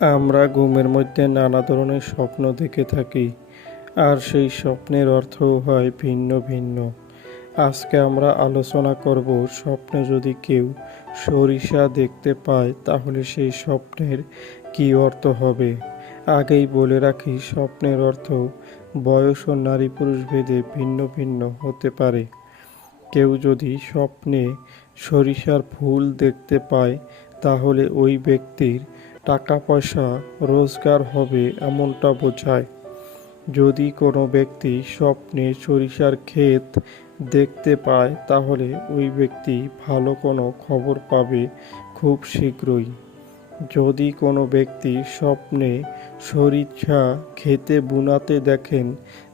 আমরা ঘুমের মধ্যে নানা ধরনের স্বপ্ন দেখে থাকি, আর সেই স্বপ্নের অর্থও হয় ভিন্ন ভিন্ন। আজকে আমরা আলোচনা করব স্বপ্নে যদি কেউ সরিষা দেখতে পায়, তাহলে সেই স্বপ্নের কী অর্থ হবে? আগেই বলে রাখি, স্বপ্নের অর্থ বয়স ও নারী পুরুষ ভেদে ভিন্ন ভিন্ন হতে পারে। কেউ যদি স্বপ্নে সরিষার ফুল দেখতে পায়, তাহলে ওই ব্যক্তির টাকা পয়সা রোজগার হবে এমনটা বোঝায়। যদি কোনো ব্যক্তি স্বপ্নে সরিষার ক্ষেত দেখতে পায়, তাহলে ওই ব্যক্তি ভালো কোনো খবর পাবে খুব শীঘ্রই। যদি কোনো ব্যক্তি স্বপ্নে সরিষা খেতে বুনাতে দেখেন,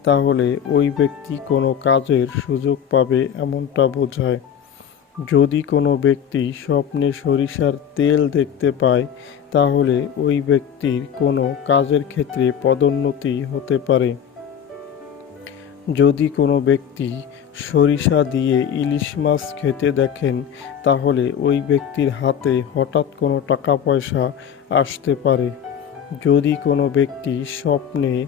তাহলে ওই ব্যক্তি কোনো কাজের সুযোগ পাবে এমনটা বোঝায়। যদি কোনো ব্যক্তি স্বপ্নে সরিষার তেল দেখতে পায়, তাহলে ওই ব্যক্তির কোনো কাজের ক্ষেত্রে পদোন্নতি হতে পারে। যদি কোনো ব্যক্তি সরিষা দিয়ে ইলিশ মাছ খেতে দেখেন, তাহলে ওই ব্যক্তির হাতে হঠাৎ কোনো টাকা পয়সা আসতে পারে। যদি কোনো ব্যক্তি স্বপ্নে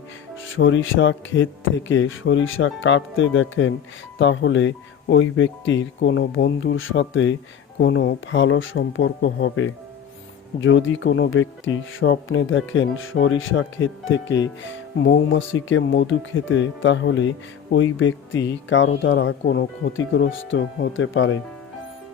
সরিষা ক্ষেত থেকে সরিষা কাটতে দেখেন, তাহলে ওই ব্যক্তির কোনো বন্ধুর সাথে কোনো ভালো সম্পর্ক হবে। যদি কোনো ব্যক্তি স্বপ্নে দেখেন সরিষা ক্ষেত থেকে মৌমাছিকে মধু খেতে, তাহলে ওই ব্যক্তি কারও দ্বারা কোনো ক্ষতিগ্রস্ত হতে পারে।